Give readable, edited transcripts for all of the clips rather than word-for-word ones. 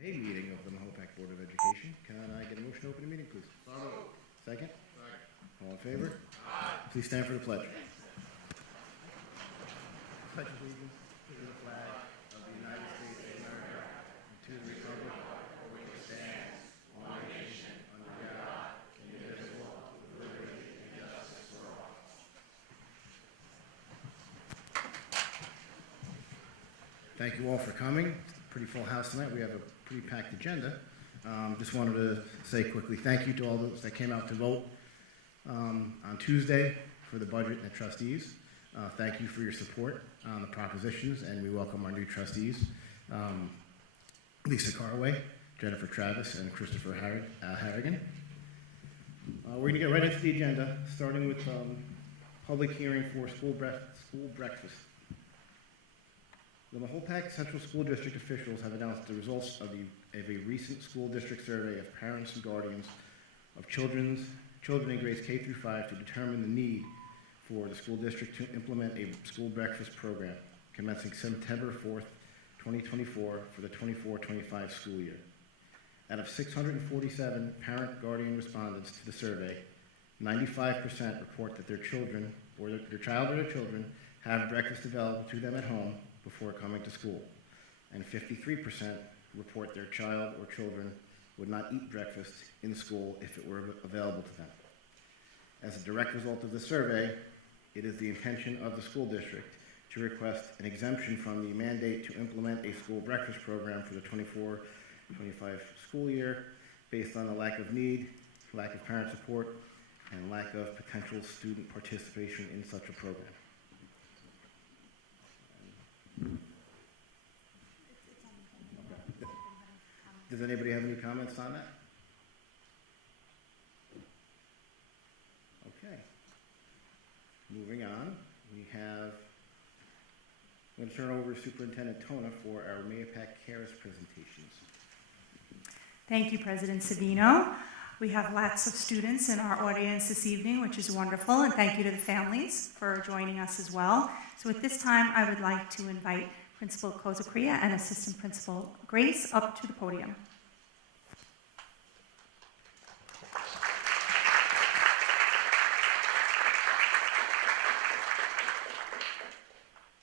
May meeting of the Mahopac Board of Education. Can I get a motion to open the meeting, please? So moved. Second? Second. All in favor? Aye. Please stand for the pledge. Pledge allegiance to the flag of the United States of America and to the republic for which it stands, one nation, under God, indivisible, with liberty and justice for all. Thank you all for coming. It's a pretty full house tonight. We have a pretty packed agenda. Just wanted to say quickly thank you to all those that came out to vote on Tuesday for the budget and the trustees. Thank you for your support on the propositions, and we welcome our new trustees, Lisa Carway, Jennifer Travis, and Christopher Harrigan. We're going to get right into the agenda, starting with public hearing for school breakfast. The Mahopac Central School District officials have announced the results of a recent school district survey of parents and guardians of children in grades K through 5 to determine the need for the school district to implement a school breakfast program commencing September 4th, 2024 for the 24-25 school year. Out of 647 parent-guardian respondents to the survey, 95% report that their children or their child or their children have breakfast available to them at home before coming to school, and 53% report their child or children would not eat breakfast in school if it were available to them. As a direct result of the survey, it is the intention of the school district to request an exemption from the mandate to implement a school breakfast program for the 24-25 school year based on the lack of need, lack of parent support, and lack of potential student participation in such a program. Does anybody have any comments on that? Okay. Moving on, I'm going to turn it over to Superintendent Tona for our Mahopac Cares presentations. Thank you, President Savino. We have lots of students in our audience this evening, which is wonderful, and thank you to the families for joining us as well. So at this time, I would like to invite Principal Kozakria and Assistant Principal Grace up to the podium.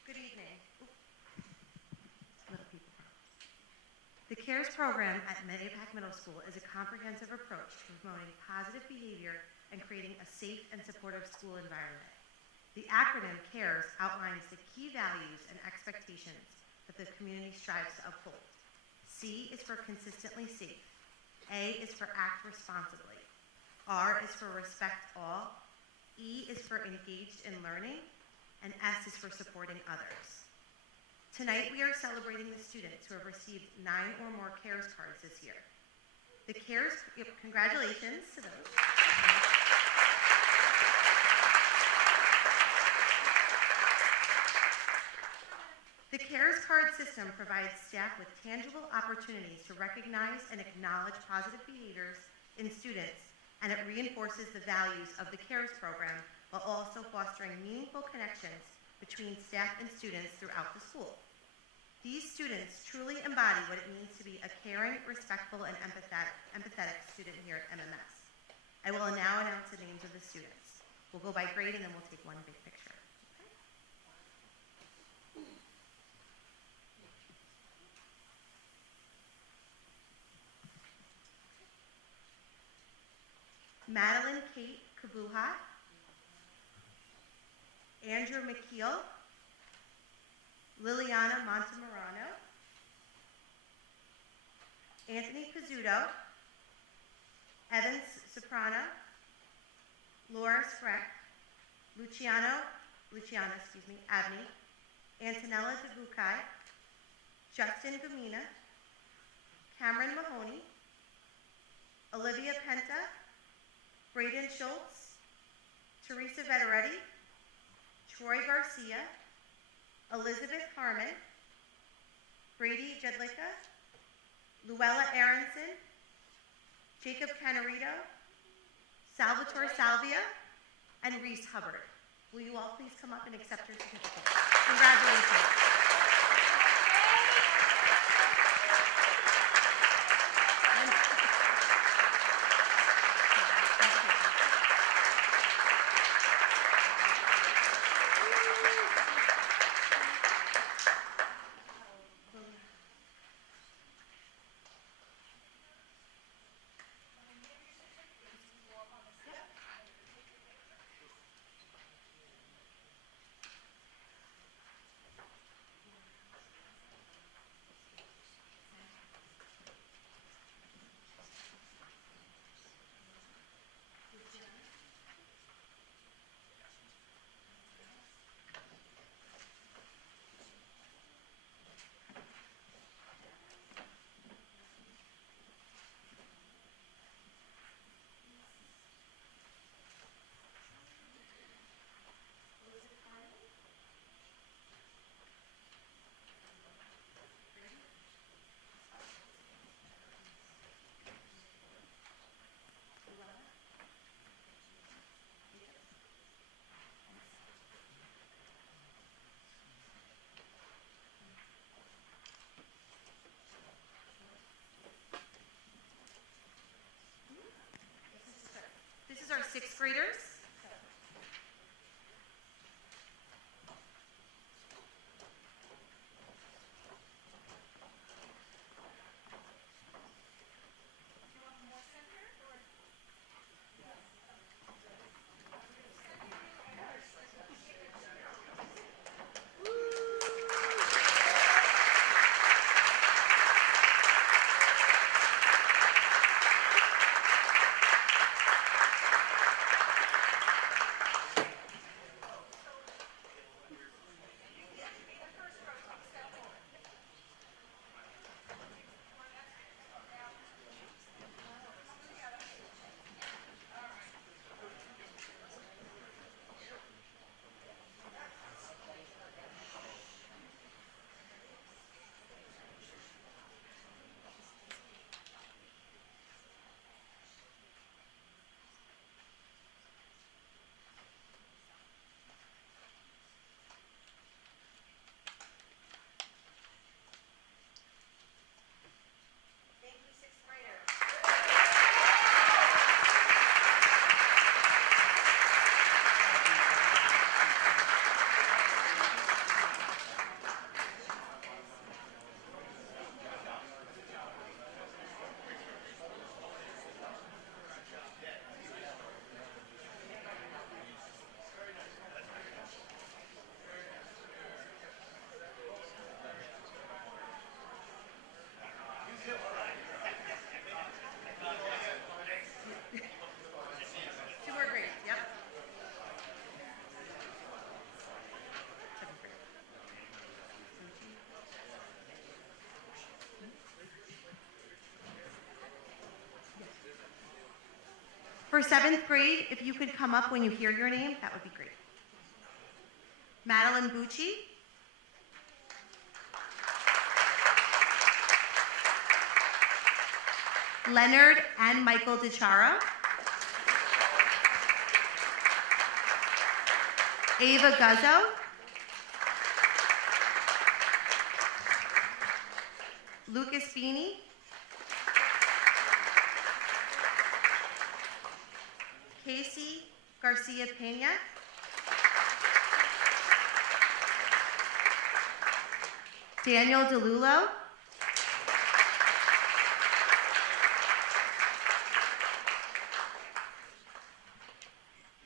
Good evening. The CARES program at Mahopac Middle School is a comprehensive approach to promoting positive behavior and creating a safe and supportive school environment. The acronym CARES outlines the key values and expectations that the community strives to uphold. C is for consistently safe. A is for act responsibly. R is for respect all. E is for engaged in learning. And S is for supporting others. Tonight we are celebrating the students who have received 9 or more CARES cards this year. The CARES, congratulations to those. The CARES card system provides staff with tangible opportunities to recognize and acknowledge positive behaviors in students, and it reinforces the values of the CARES program while also fostering meaningful connections between staff and students throughout the school. These students truly embody what it means to be a caring, respectful, and empathetic student here at MMS. I will now announce the names of the students. We'll go by grade and then we'll take one big picture. Madeline Kate Kabuha, Andrew McKeel, Liliana Montemorano, Anthony Pizzuto, Evans Soprano, Laura Schreck, Luciana, Abney, Antonella DeBucay, Justin Gumina, Cameron Mahoney, Olivia Penta, Braden Schultz, Teresa Vetteretti, Troy Garcia, Elizabeth Harmon, Brady Jedlicka, Luella Aronson, Jacob Canarito, Salvatore Salvia, and Reese Hubbard. Will you all please come up and accept your certificates? Congratulations. sixth graders. Thank you, sixth graders. Two more grades, yep. Seventh grade. For seventh grade, if you could come up when you hear your name, that would be great. Madeline Bucci. Leonard and Michael DeChara. Ava Guzzo. Lucas Beanie. Casey Garcia Pena. Daniel DeLulo.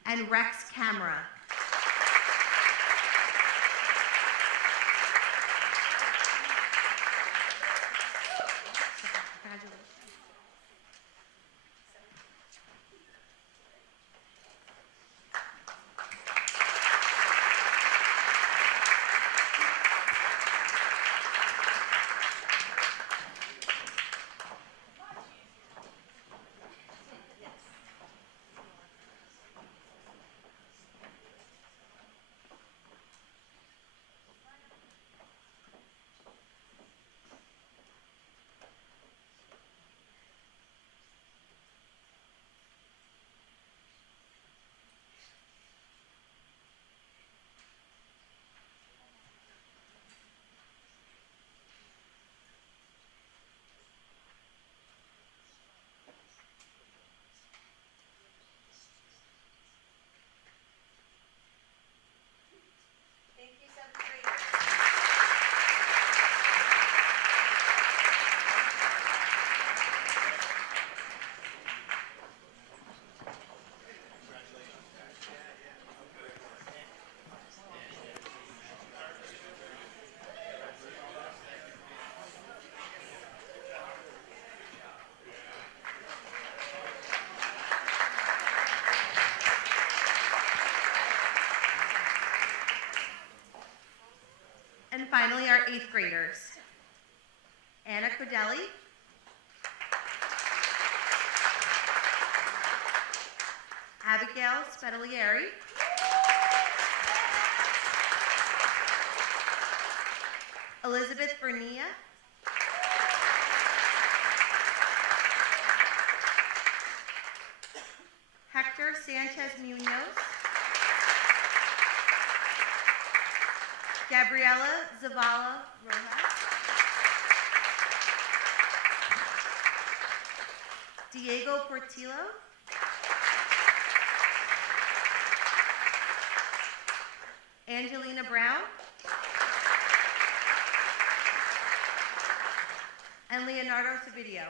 And Rex Camera. Congratulations. Thank you, seventh graders. And finally, our eighth graders. Anna Codelli. Abigail Spedalieri. Elizabeth Bernia. Hector Sanchez Munoz. Gabriela Zavala Rojas. Diego Portillo. Angelina Brown. And Leonardo Savidio.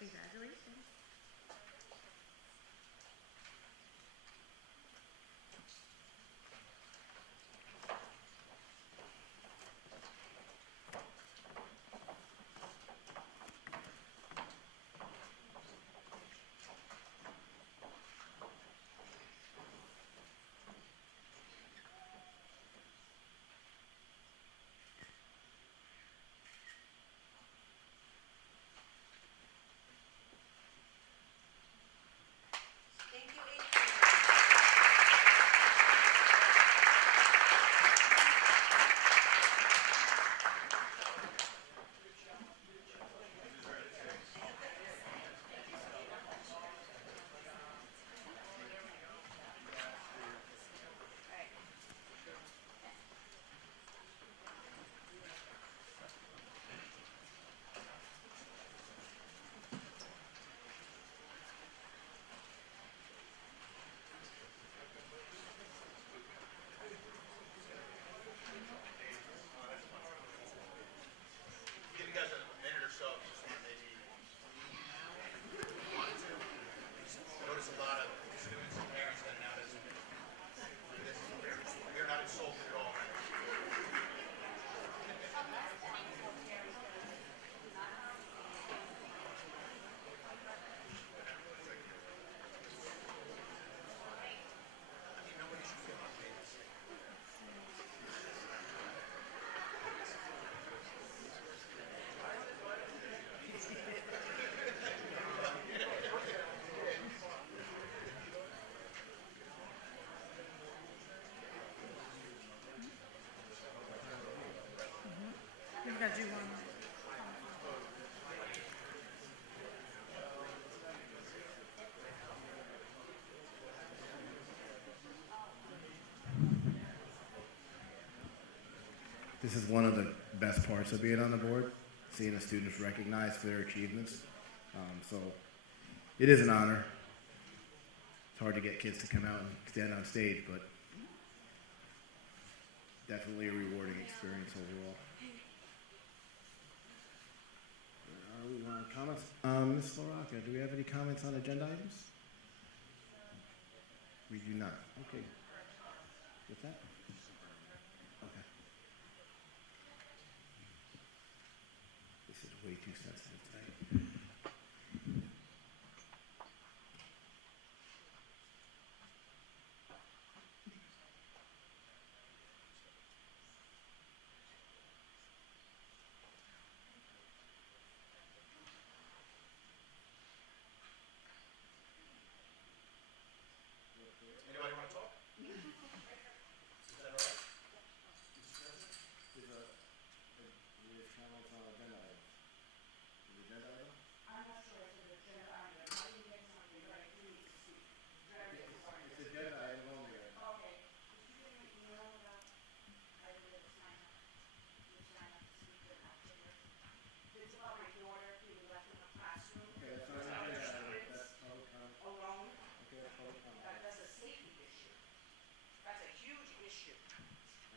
Congratulations. Give you guys a minute or so. Just want to maybe notice a lot of students and parents that are not as we're not insulted at all. We've got to do one. This is one of the best parts of being on the board, seeing the students recognized for their achievements. So it is an honor. It's hard to get kids to come out and stand on stage, but definitely a rewarding experience overall. We want comments? Ms. LaRocca, do we have any comments on agenda items? We do not. Okay. With that? Okay. This is way too sensitive tonight. Anybody want to talk? Is that all right? There's comments on agenda items. The agenda item? I'm not sure if it's agenda item. How do you get something right? Who needs to speak? It's agenda item only. Okay. Did you get an email about, I did it sign up to speak with afterwards? It's about recorder being left in the classroom. Okay, that's not an agenda item. That's public comment. Alone? Okay, that's public comment. That's a safety issue. That's a huge issue.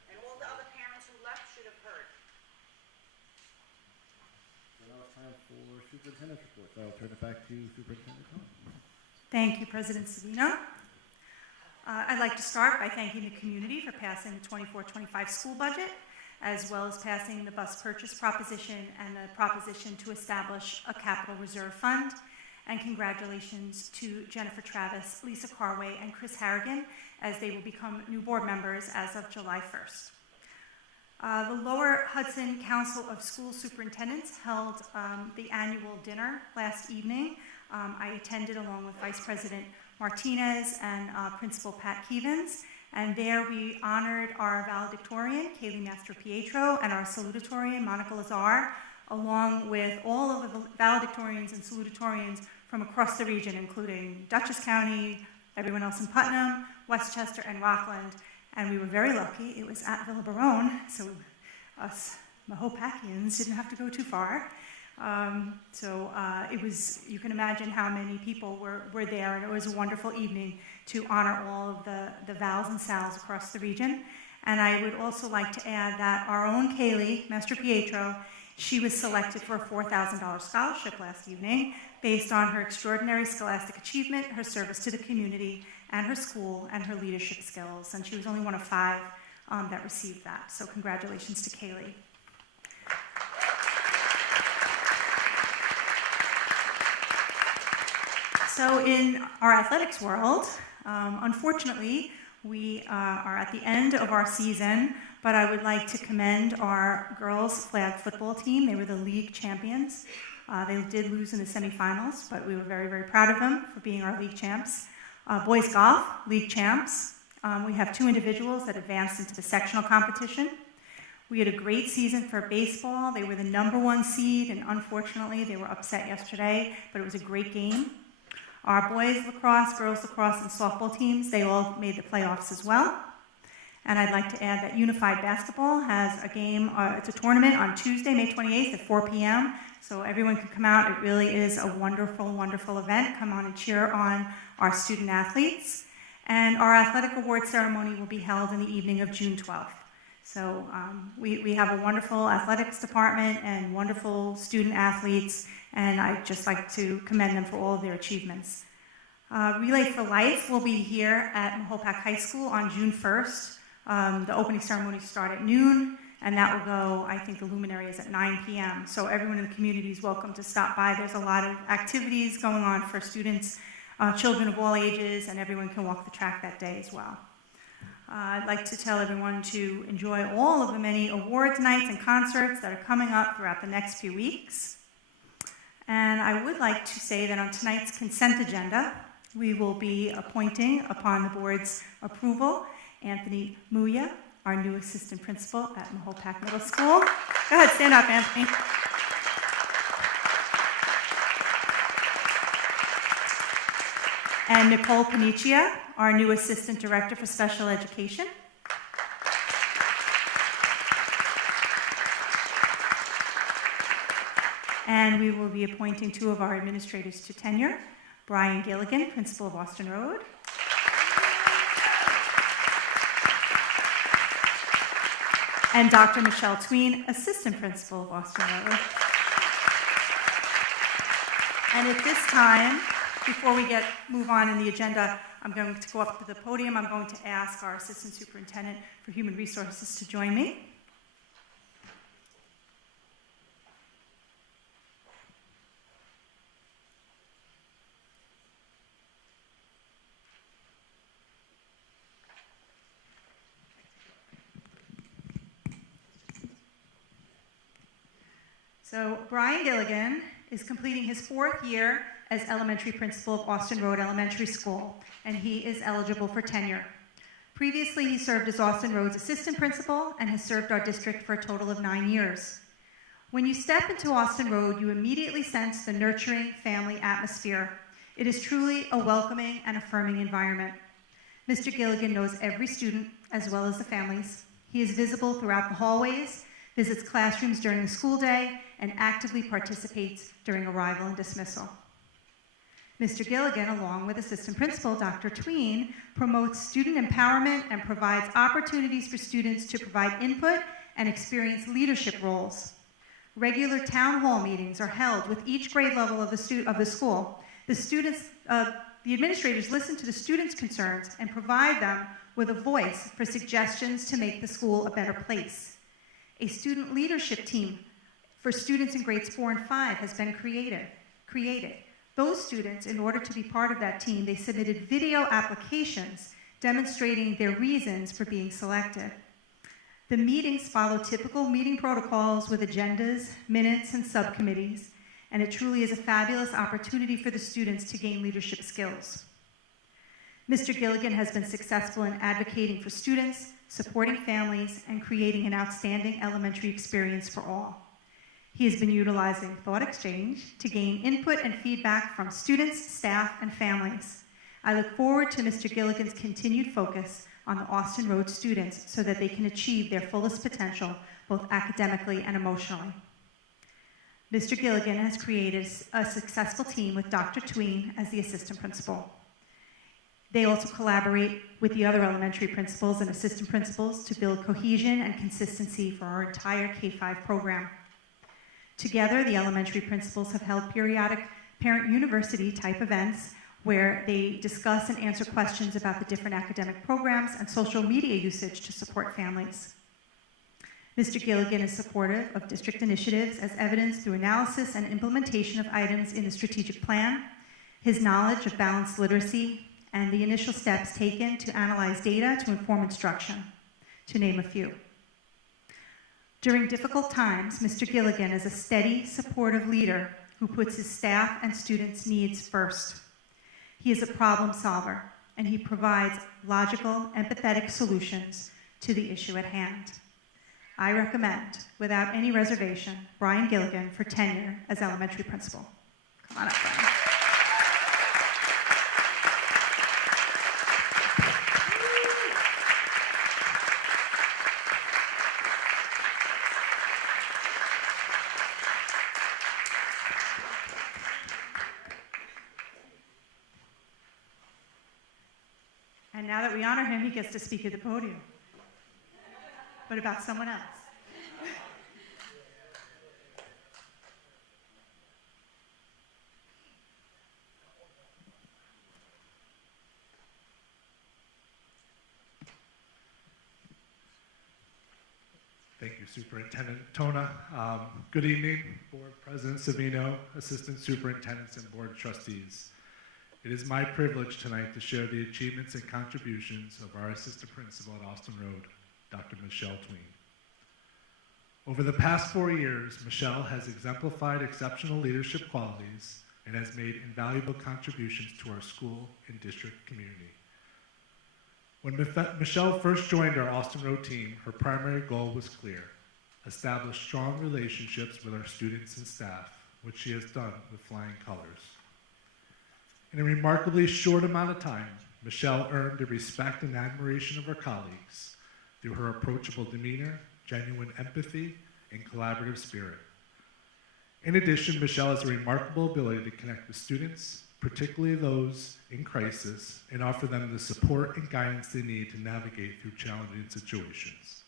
And all the other parents who left should have heard. So now it's time for superintendent's report. So I'll turn it back to Superintendent Cohen. Thank you, President Savino. I'd like to start by thanking the community for passing the 24-25 school budget, as well as passing the bus purchase proposition and the proposition to establish a capital reserve fund. And congratulations to Jennifer Travis, Lisa Carway, and Chris Harrigan, as they will become new board members as of July 1st. The Lower Hudson Council of School Superintendents held the annual dinner last evening. I attended along with Vice President Martinez and Principal Pat Keevens, and there we honored our valedictorian, Kaylee Mastro-Pietro, and our salutatorian, Monica Lazar, along with all of the valedictorians and salutatorians from across the region, including Dutchess County, everyone else in Putnam, Westchester, and Rockland. And we were very lucky. It was at Villa Barone, so us Mahopacians didn't have to go too far. It was, you can imagine how many people were there, and it was a wonderful evening to honor all of the Vals and Sals across the region. And I would also like to add that our own Kaylee, Master Pietro, she was selected for a $4,000 scholarship last evening based on her extraordinary scholastic achievement, her service to the community and her school, and her leadership skills. And she was only one of 5 that received that. So congratulations to Kaylee. So in our athletics world, unfortunately, we are at the end of our season, but I would like to commend our girls flag football team. They were the league champions. They did lose in the semifinals, but we were very, very proud of them for being our league champs. Boys golf, league champs. We have 2 individuals that advanced into the sectional competition. We had a great season for baseball. They were the #1 seed, and unfortunately, they were upset yesterday, but it was a great game. Our boys lacrosse, girls lacrosse, and softball teams, they all made the playoffs as well. And I'd like to add that Unified Basketball has a game, it's a tournament on Tuesday, May 28th at 4 p.m. So everyone can come out. It really is a wonderful, wonderful event. Come on and cheer on our student athletes. And our athletic award ceremony will be held in the evening of June 12th. So we have a wonderful athletics department and wonderful student athletes, and I'd just like to commend them for all of their achievements. Relay for Life will be here at Mahopac High School on June 1st. The opening ceremony start at noon, and that will go, I think the luminary is at 9 p.m. So everyone in the community is welcome to stop by. There's a lot of activities going on for students, children of all ages, and everyone can walk the track that day as well. I'd like to tell everyone to enjoy all of the many awards nights and concerts that are coming up throughout the next few weeks. And I would like to say that on tonight's consent agenda, we will be appointing, upon the board's approval, Anthony Muya, our new assistant principal at Mahopac Middle School. Go ahead, stand up, Anthony. And Nicole Paniccia, our new assistant director for special education. And we will be appointing 2 of our administrators to tenure, Brian Gilligan, principal of Austin Road, and Dr. Michelle Tween, assistant principal of Austin Road. And at this time, before we move on in the agenda, I'm going to go up to the podium. I'm going to ask our Assistant Superintendent for Human Resources to join me. So Brian Gilligan is completing his 4th year as elementary principal of Austin Road Elementary School, and he is eligible for tenure. Previously, he served as Austin Road's assistant principal and has served our district for a total of 9 years. When you step into Austin Road, you immediately sense the nurturing family atmosphere. It is truly a welcoming and affirming environment. Mr. Gilligan knows every student as well as the families. He is visible throughout the hallways, visits classrooms during the school day, and actively participates during arrival and dismissal. Mr. Gilligan, along with Assistant Principal Dr. Tween, promotes student empowerment and provides opportunities for students to provide input and experience leadership roles. Regular town hall meetings are held with each grade level of the school. The administrators listen to the students' concerns and provide them with a voice for suggestions to make the school a better place. A student leadership team for students in grades 4 and 5 has been created. Those students, in order to be part of that team, they submitted video applications demonstrating their reasons for being selected. The meetings follow typical meeting protocols with agendas, minutes, and subcommittees, and it truly is a fabulous opportunity for the students to gain leadership skills. Mr. Gilligan has been successful in advocating for students, supporting families, and creating an outstanding elementary experience for all. He has been utilizing thought exchange to gain input and feedback from students, staff, and families. I look forward to Mr. Gilligan's continued focus on the Austin Road students so that they can achieve their fullest potential, both academically and emotionally. Mr. Gilligan has created a successful team with Dr. Tween as the assistant principal. They also collaborate with the other elementary principals and assistant principals to build cohesion and consistency for our entire K-5 program. Together, the elementary principals have held periodic parent university type events where they discuss and answer questions about the different academic programs and social media usage to support families. Mr. Gilligan is supportive of district initiatives as evidenced through analysis and implementation of items in the strategic plan, his knowledge of balanced literacy, and the initial steps taken to analyze data to inform instruction, to name a few. During difficult times, Mr. Gilligan is a steady, supportive leader who puts his staff and students' needs first. He is a problem solver, and he provides logical, empathetic solutions to the issue at hand. I recommend, without any reservation, Brian Gilligan for tenure as elementary principal. Come on up, Brian. And now that we honor him, he gets to speak at the podium, but about someone else. Thank you, Superintendent Tona. Good evening, Board President Savino, Assistant Superintendents, and Board Trustees. It is my privilege tonight to share the achievements and contributions of our Assistant Principal at Austin Road, Dr. Michelle Tween. Over the past 4 years, Michelle has exemplified exceptional leadership qualities and has made invaluable contributions to our school and district community. When Michelle first joined our Austin Road team, her primary goal was clear: establish strong relationships with our students and staff, which she has done with flying colors. In a remarkably short amount of time, Michelle earned the respect and admiration of her colleagues through her approachable demeanor, genuine empathy, and collaborative spirit. In addition, Michelle has a remarkable ability to connect with students, particularly those in crisis, and offer them the support and guidance they need to navigate through challenging situations.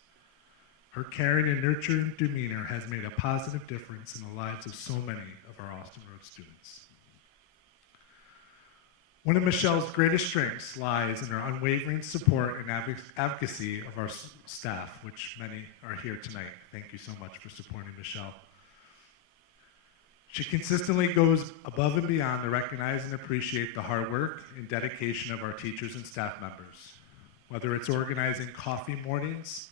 Her caring and nurturing demeanor has made a positive difference in the lives of so many of our Austin Road students. One of Michelle's greatest strengths lies in her unwavering support and advocacy of our staff, which many are here tonight. Thank you so much for supporting Michelle. She consistently goes above and beyond to recognize and appreciate the hard work and dedication of our teachers and staff members. Whether it's organizing coffee mornings,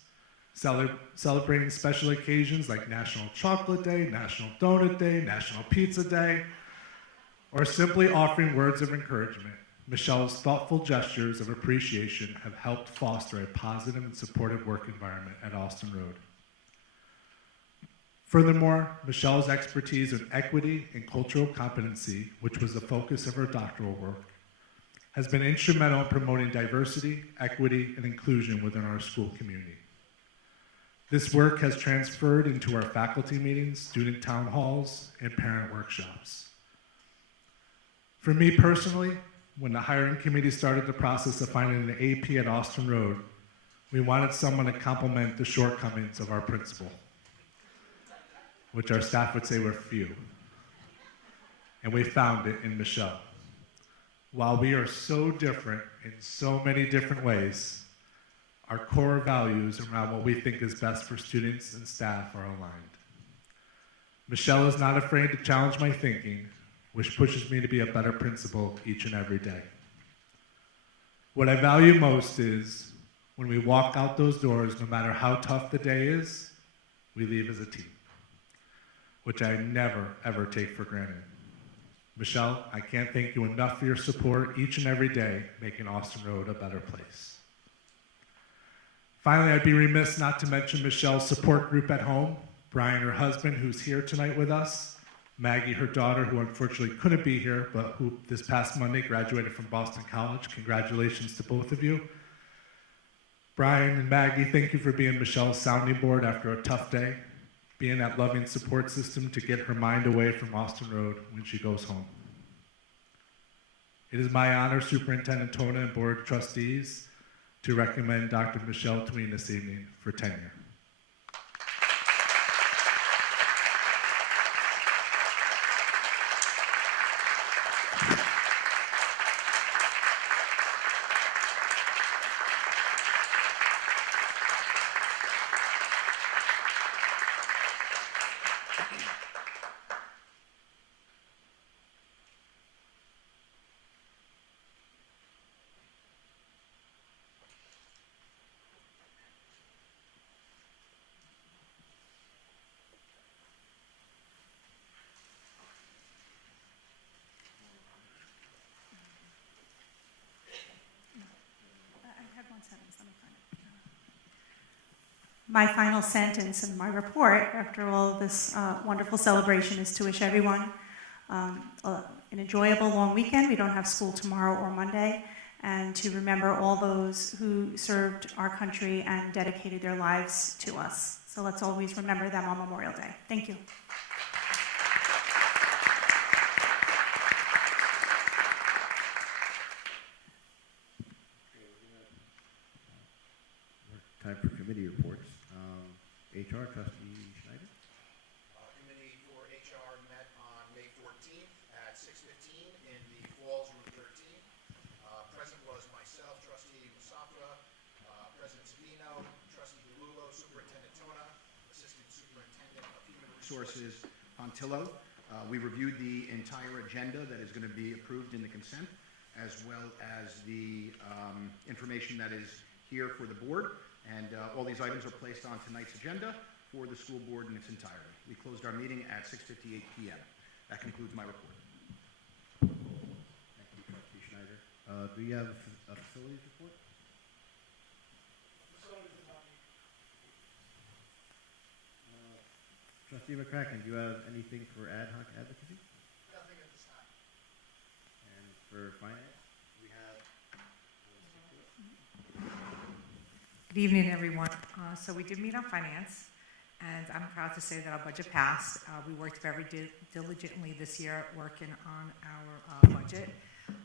celebrating special occasions like National Chocolate Day, National Donut Day, National Pizza Day, or simply offering words of encouragement, Michelle's thoughtful gestures of appreciation have helped foster a positive and supportive work environment at Austin Road. Furthermore, Michelle's expertise in equity and cultural competency, which was the focus of her doctoral work, has been instrumental in promoting diversity, equity, and inclusion within our school community. This work has transferred into our faculty meetings, student town halls, and parent workshops. For me personally, when the hiring committee started the process of finding an AP at Austin Road, we wanted someone to complement the shortcomings of our principal, which our staff would say were few. And we found it in Michelle. While we are so different in so many different ways, our core values around what we think is best for students and staff are aligned. Michelle is not afraid to challenge my thinking, which pushes me to be a better principal each and every day. What I value most is when we walk out those doors, no matter how tough the day is, we leave as a team, which I never, ever take for granted. Michelle, I can't thank you enough for your support each and every day, making Austin Road a better place. Finally, I'd be remiss not to mention Michelle's support group at home, Brian, her husband, who's here tonight with us, Maggie, her daughter, who unfortunately couldn't be here, but who this past Monday graduated from Boston College. Congratulations to both of you. Brian and Maggie, thank you for being Michelle's sounding board after a tough day, being that loving support system to get her mind away from Austin Road when she goes home. It is my honor, Superintendent Tona and Board of Trustees, to recommend Dr. Michelle Tween this evening for tenure. My final sentence of my report after all this wonderful celebration is to wish everyone an enjoyable long weekend. We don't have school tomorrow or Monday, and to remember all those who served our country and dedicated their lives to us. So let's always remember them on Memorial Day. Thank you. Time for committee reports. HR Trustee Schneider. Committee for HR met on May 14th at 6:15 in the Falls Room 13. Present was myself, Trustee Musafra, President Savino, Trustee DeLullo, Superintendent Tona, Assistant Superintendent of Human Resources Pontillo. We reviewed the entire agenda that is going to be approved in the consent, as well as the information that is here for the board. And all these items are placed on tonight's agenda for the school board in its entirety. We closed our meeting at 6:58 p.m. That concludes my report. Thank you, Trustee Schneider. Do you have a facilities report? Trustee McCracken, do you have anything for ad hoc advocacy? Nothing at this time. And for finance, we have. Good evening, everyone. So we did meet on finance, and I'm proud to say that our budget passed. We worked very diligently this year working on our budget.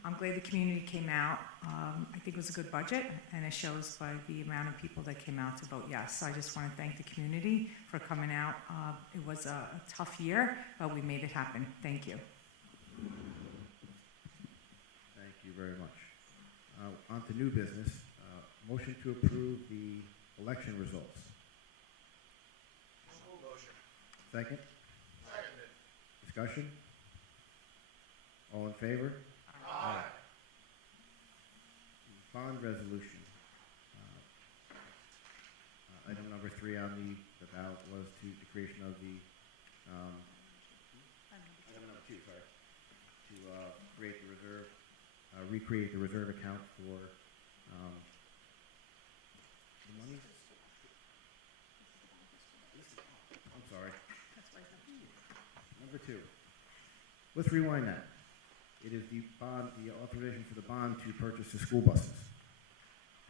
I'm glad the community came out. I think it was a good budget, and it shows by the amount of people that came out to vote yes. So I just want to thank the community for coming out. It was a tough year, but we made it happen. Thank you. Thank you very much. On to new business. Motion to approve the election results. Motion. Second? Seconded. Discussion? All in favor? Aye. Bond resolution. Item number 3 on the ballot was the creation of the, item number 2, sorry, to create the reserve, recreate the reserve account for the money. I'm sorry. Number 2. Let's rewind that. It is the bond, the authorization for the bond to purchase the school buses.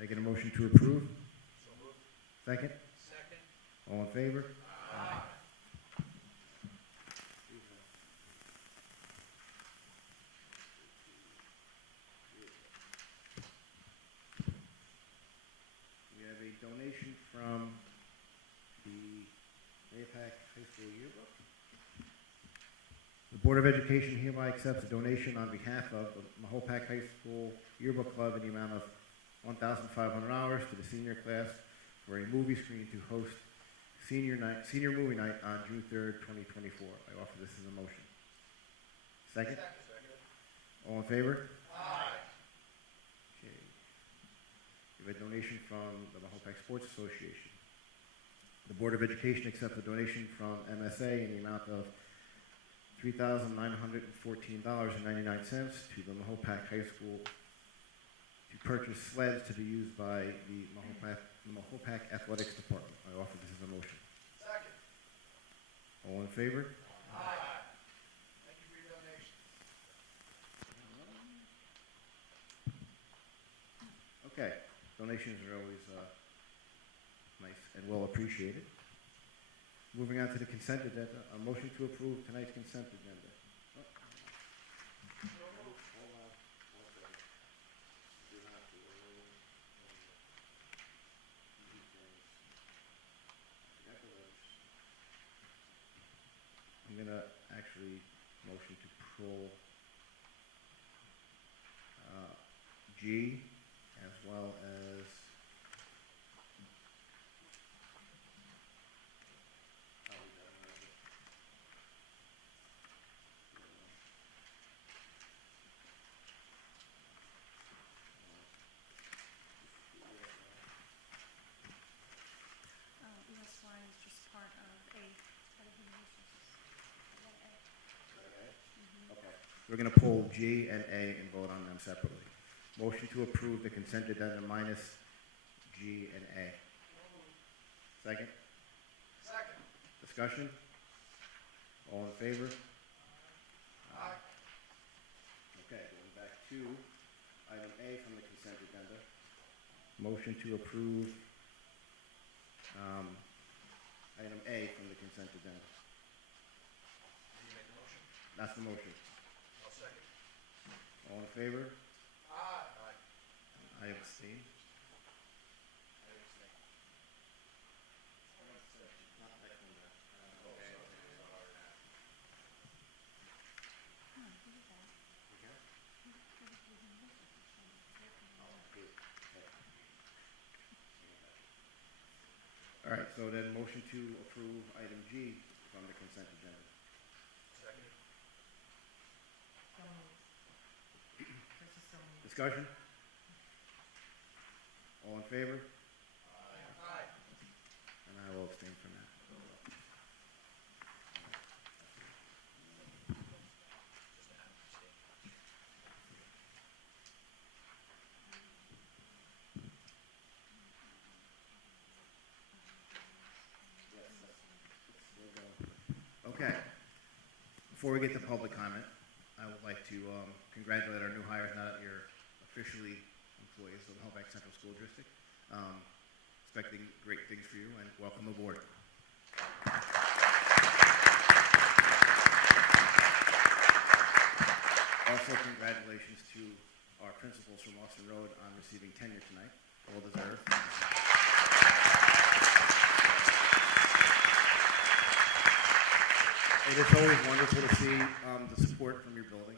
Taking a motion to approve? So moved. Second? Second. All in favor? Aye. We have a donation from the Mahopac High School Yearbook. The Board of Education hereby accepts a donation on behalf of the Mahopac High School Yearbook Club in the amount of $1,500 to the senior class for a movie screen to host senior movie night on June 3rd, 2024. I offer this as a motion. Second? All in favor? Aye. Okay. We have a donation from the Mahopac Sports Association. The Board of Education accepts a donation from MSA in the amount of $3,914.99 to the Mahopac High School to purchase sleds to be used by the Mahopac Athletics Department. I offer this as a motion. Second. All in favor? Aye. donations are always nice and well appreciated. Moving on to the consent agenda, a motion to approve tonight's consent agenda. Oh. Hold on 1 second. Do not to I'm gonna actually motion to pull G as well as ESY is just part of A. Okay. We're going to pull G and A and vote on them separately. Motion to approve the consent agenda minus G and A. Second? Second. Discussion? All in favor? Aye. Okay, going back to item A from the consent agenda. Motion to approve item A from the consent agenda. Did you make the motion? That's the motion. I'll second. All in favor? Aye. Aye. I abstain. All right, so then motion to approve item G from the consent agenda. Second. So moved. Chris is so moved. Discussion? All in favor? Aye. And I will abstain from that. Okay. Before we get to public comment, I would like to congratulate our new hires now that you're officially employees of the Halifax Central School District. Expecting great things for you and welcome aboard. Also, congratulations to our principals from Austin Road on receiving tenure tonight. Well deserved. It is always wonderful to see the support from your building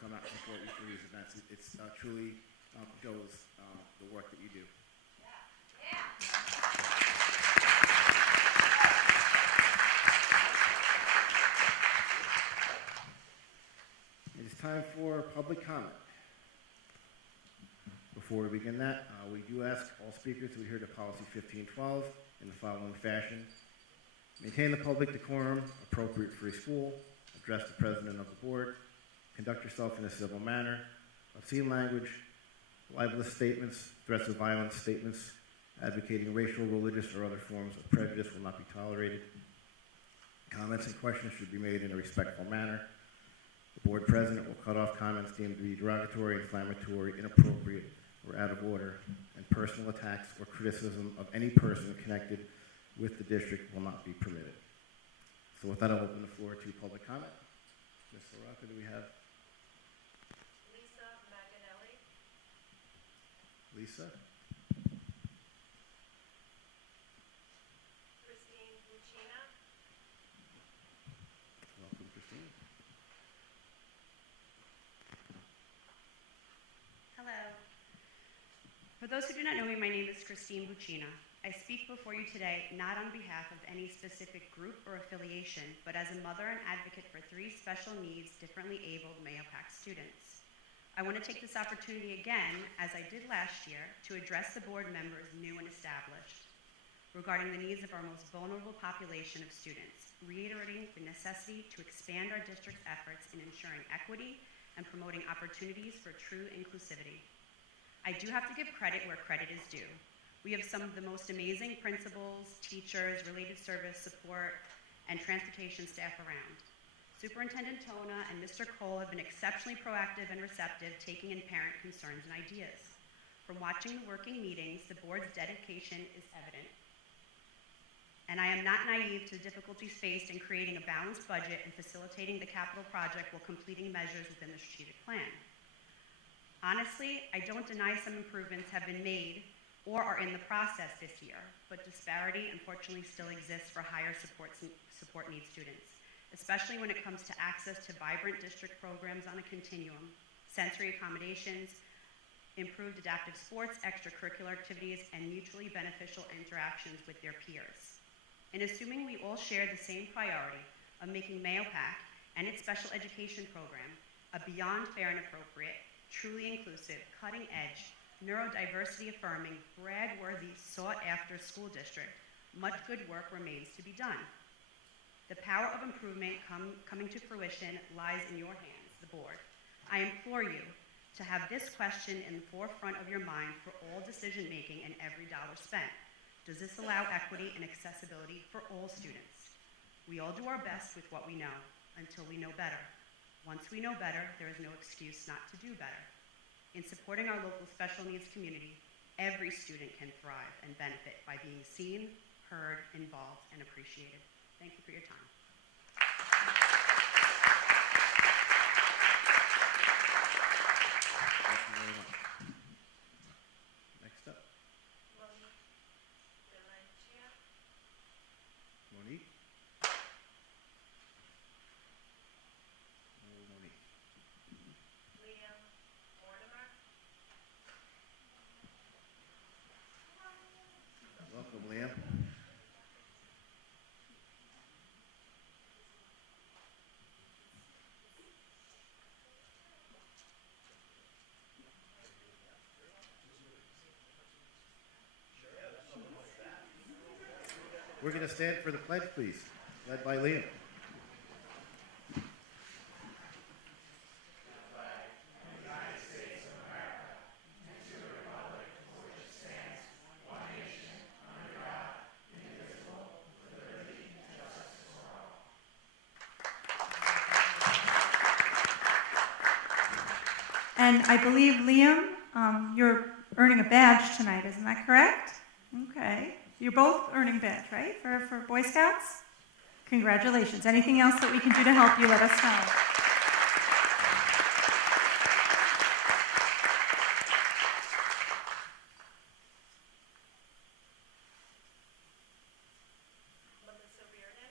come out and support you for these events. It's truly shows the work that you do. It is time for public comment. Before we begin that, we do ask all speakers to adhere to policy 1512 in the following fashion. Maintain the public decorum appropriate for a school, address the president of the board, conduct yourself in a civil manner, obscene language, libelous statements, threats of violence statements, advocating racial, religious, or other forms of prejudice will not be tolerated. Comments and questions should be made in a respectful manner. The board president will cut off comments deemed to be derogatory, inflammatory, inappropriate, or out of order, and personal attacks or criticism of any person connected with the district will not be permitted. So with that, I'll open the floor to public comment. Ms. LaRocca, do we have? Lisa Maganelli. Lisa? Christine Buccina. Welcome, Christine. Hello. For those who do not know me, my name is Christine Buccina. I speak before you today not on behalf of any specific group or affiliation, but as a mother and advocate for 3 special needs differently abled Mahopac students. I want to take this opportunity again, as I did last year, to address the board members new and established regarding the needs of our most vulnerable population of students, reiterating the necessity to expand our district's efforts in ensuring equity and promoting opportunities for true inclusivity. I do have to give credit where credit is due. We have some of the most amazing principals, teachers, related service support, and transportation staff around. Superintendent Tona and Mr. Cole have been exceptionally proactive and receptive, taking in parent concerns and ideas. From watching the working meetings, the board's dedication is evident. And I am not naive to the difficulties faced in creating a balanced budget and facilitating the capital project while completing measures within the strategic plan. Honestly, I don't deny some improvements have been made or are in the process this year, but disparity unfortunately still exists for higher support needs students, especially when it comes to access to vibrant district programs on a continuum, sensory accommodations, improved adaptive sports, extracurricular activities, and mutually beneficial interactions with their peers. And assuming we all share the same priority of making MAOPAC and its special education program a beyond fair and appropriate, truly inclusive, cutting-edge, neurodiversity affirming, brag-worthy, sought-after school district, much good work remains to be done. The power of improvement coming to fruition lies in your hands, the board. I implore you to have this question in the forefront of your mind for all decision-making and every dollar spent. Does this allow equity and accessibility for all students? We all do our best with what we know until we know better. Once we know better, there is no excuse not to do better. In supporting our local special needs community, every student can thrive and benefit by being seen, heard, involved, and appreciated. Thank you for your time. Thank you very much. Next up, Monique Delancia, Monique. Oh, Monique. Liam Mortimer, Welcome, Liam. We're going to stand for the pledge, please, led by Liam. And I believe, Liam, you're earning a badge tonight, isn't that correct? Okay. You're both earning badge, right, for Boy Scouts? Congratulations. Anything else that we can do to help you, let us know. Melissa Reardon,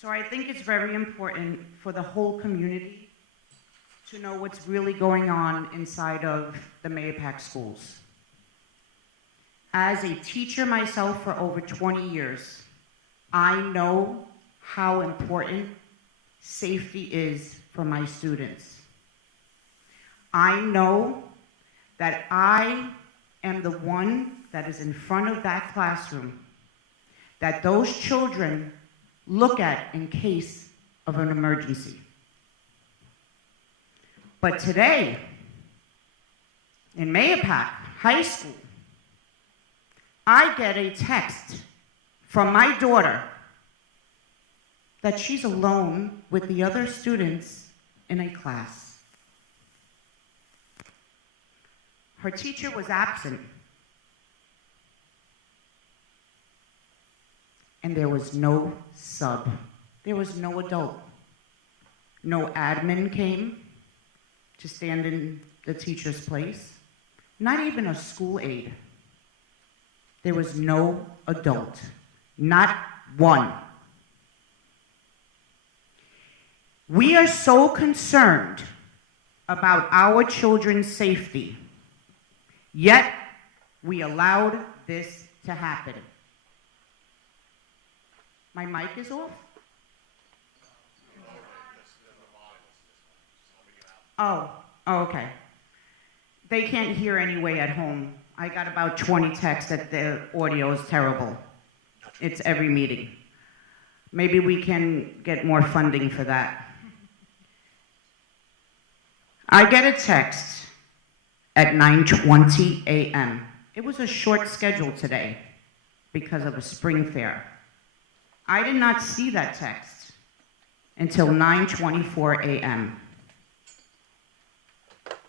So I think it's very important for the whole community to know what's really going on inside of the MAOPAC schools. As a teacher myself for over 20 years, I know how important safety is for my students. I know that I am the one that is in front of that classroom, that those children look at in case of an emergency. But today, in MAOPAC High School, I get a text from my daughter that she's alone with the other students in a class. Her teacher was absent, and there was no sub. There was no adult. No admin came to stand in the teacher's place. Not even a school aide. There was no adult. Not one. We are so concerned about our children's safety, yet we allowed this to happen. My mic is off? Oh, okay. They can't hear anyway at home. I got about 20 texts that the audio is terrible. It's every meeting. Maybe we can get more funding for that. I get a text at 9:20 a.m. It was a short schedule today because of a spring fair. I did not see that text until 9:24 a.m.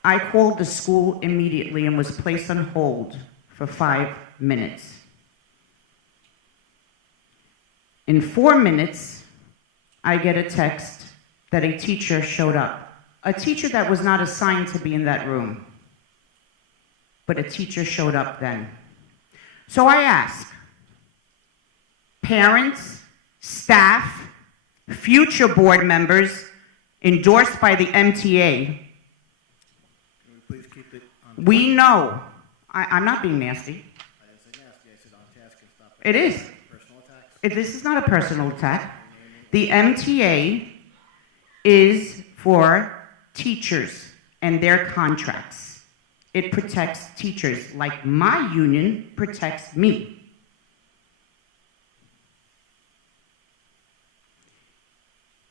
I called the school immediately and was placed on hold for 5 minutes. In 4 minutes, I get a text that a teacher showed up. A teacher that was not assigned to be in that room. But a teacher showed up then. So I ask, parents, staff, future board members, endorsed by the MTA, Can we please keep it on? we know, I'm not being nasty. I didn't say nasty, I said on task and stop. It is. Personal attacks. This is not a personal attack. The MTA is for teachers and their contracts. It protects teachers like my union protects me.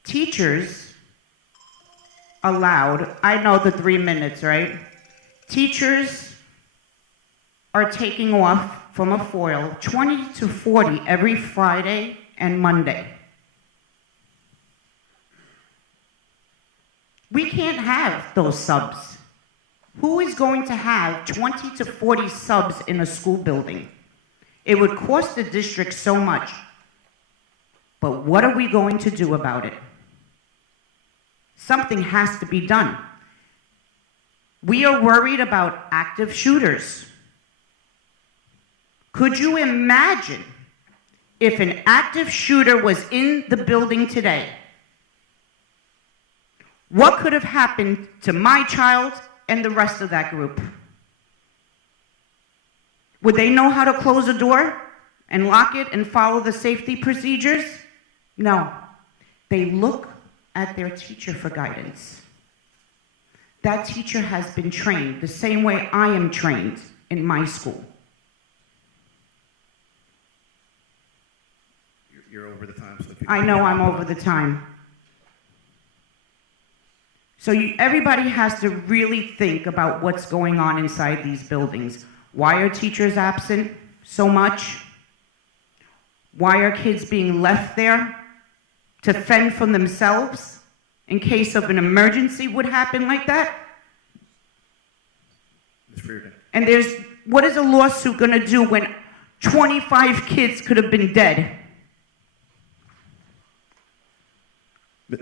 Teachers allowed, I know the 3 minutes, right? Teachers are taking off from a foil 20 to 40 every Friday and Monday. We can't have those subs. Who is going to have 20 to 40 subs in a school building? It would cost the district so much. But what are we going to do about it? Something has to be done. We are worried about active shooters. Could you imagine if an active shooter was in the building today? What could have happened to my child and the rest of that group? Would they know how to close a door and lock it and follow the safety procedures? No. They look at their teacher for guidance. That teacher has been trained the same way I am trained in my school. You're over the time, so if you. I know I'm over the time. So everybody has to really think about what's going on inside these buildings. Why are teachers absent so much? Why are kids being left there to fend for themselves in case of an emergency would happen like that? Ms. Reardon. And what is a lawsuit going to do when 25 kids could have been dead?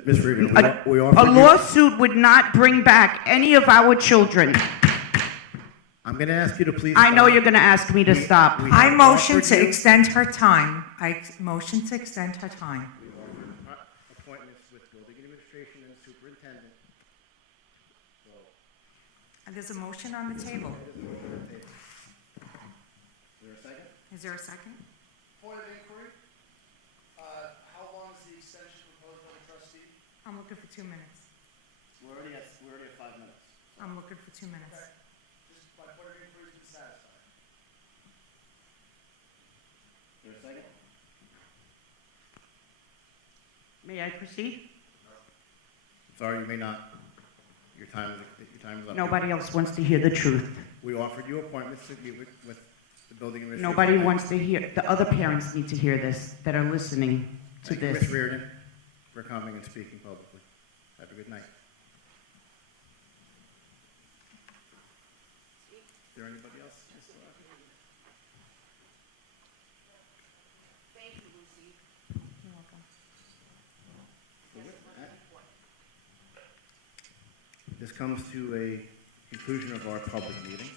Ms. Reardon, we A offered you. lawsuit would not bring back any of our children. I'm going to ask you to please. I know stop. you're going to ask me to stop. we- I motion offered to you- extend her time. I motion to extend her time. We offered appointments with building administration and superintendent. So, And there's a motion on the table. is there a second? Is there a second? Point of inquiry, how long is the extension proposed by the trustee? I'm looking for 2 minutes. We're already at 5 minutes. I'm looking for 2 minutes. Just my point of inquiry has been satisfied. Is there a second? May I proceed? Sorry, you may not. Your time is up. Nobody else wants to hear the truth. We offered you appointments to meet with the building administration. Nobody wants to hear, the other parents need to hear this, that are listening to Thank you, this. Ms. Reardon, for coming and speaking publicly. Have a good night. Is there anybody else? You're welcome. This comes to a conclusion of our public meeting.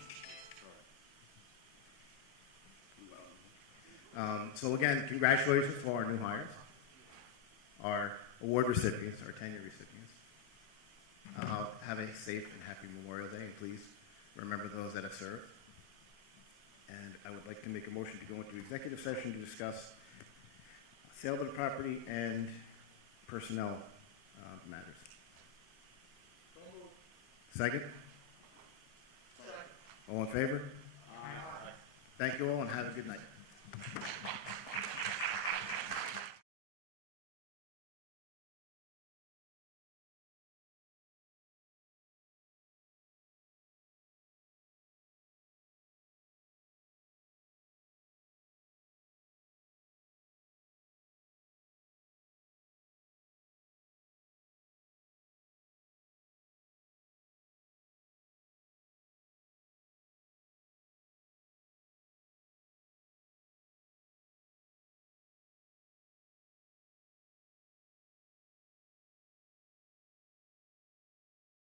So again, congratulations to our new hires, our award recipients, our tenure recipients. Have a safe and happy Memorial Day, and please remember those that have served. And I would like to make a motion to go into executive session to discuss sale of the property and personnel matters. Second? All in favor? Aye. Thank you all and have a good night.